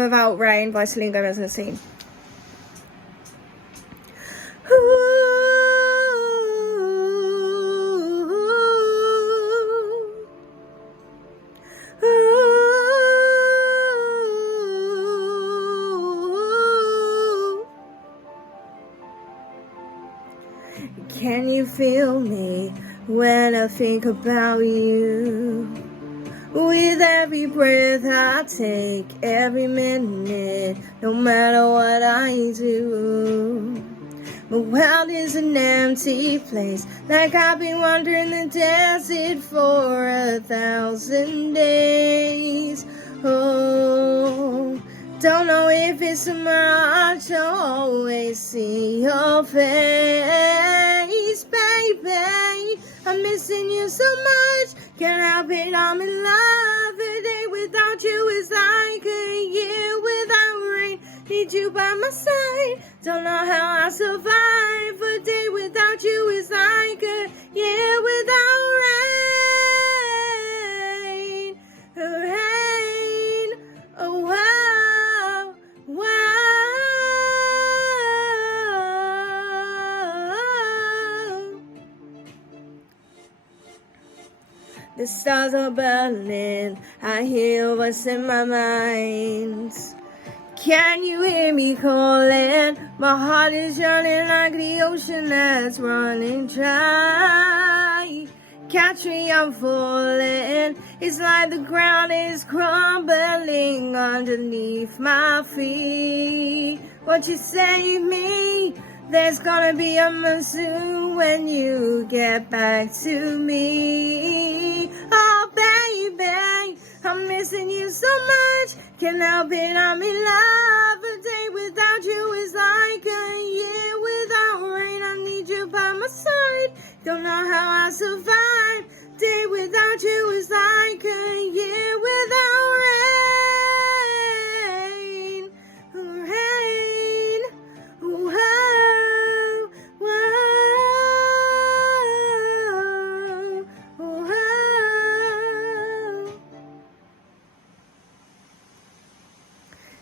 Without Rain by Selena Gomez and Scene. Can you feel me when I think about you? With every breath I take, every minute, no matter what I do. My world is an empty place, like I've been wandering the desert for 1,000 days. Oh, don't know if it's so much, I'll always see your face, baby. I'm missing you so much, can't help it, I'm in love. A day without you is like a year without rain. Need you by my side, don't know how I survive. A day without you is like a year without rain. Rain, oh wow, wow. The stars are burning, I hear what's in my mind. Can you hear me calling? My heart is yearning like the ocean that's running dry. Catch me, I'm falling. It's like the ground is crumbling underneath my feet. Won't you save me? There's gonna be a monsoon when you get back to me. Oh, baby, I'm missing you so much. Can't help it, I'm in love. A day without you is like a year without rain. I need you by my side, don't know how I survive. Day without you is like a year without rain. Rain, whoa, whoa, whoa.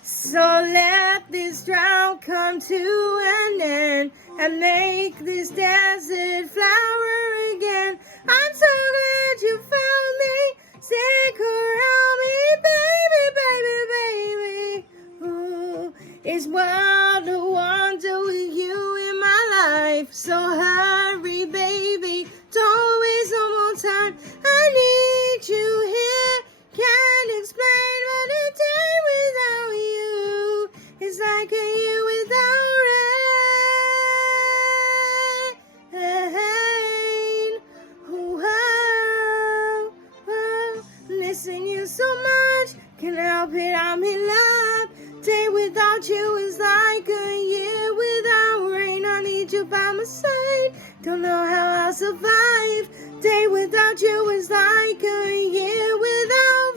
So let this drought come to an end and make this desert flower again. I'm so glad you found me. Stick around me, baby, baby, baby. Ooh, it's wild to wonder with you in my life. So hurry, baby, don't waste no more time. I need you here. Can't explain what a day without you is like a year without rain. Whoa, whoa. Missing you so much, can't help it, I'm in love. Day without you is like a year without rain. I need you by my side, don't know how I'll survive. Day without you is like a year without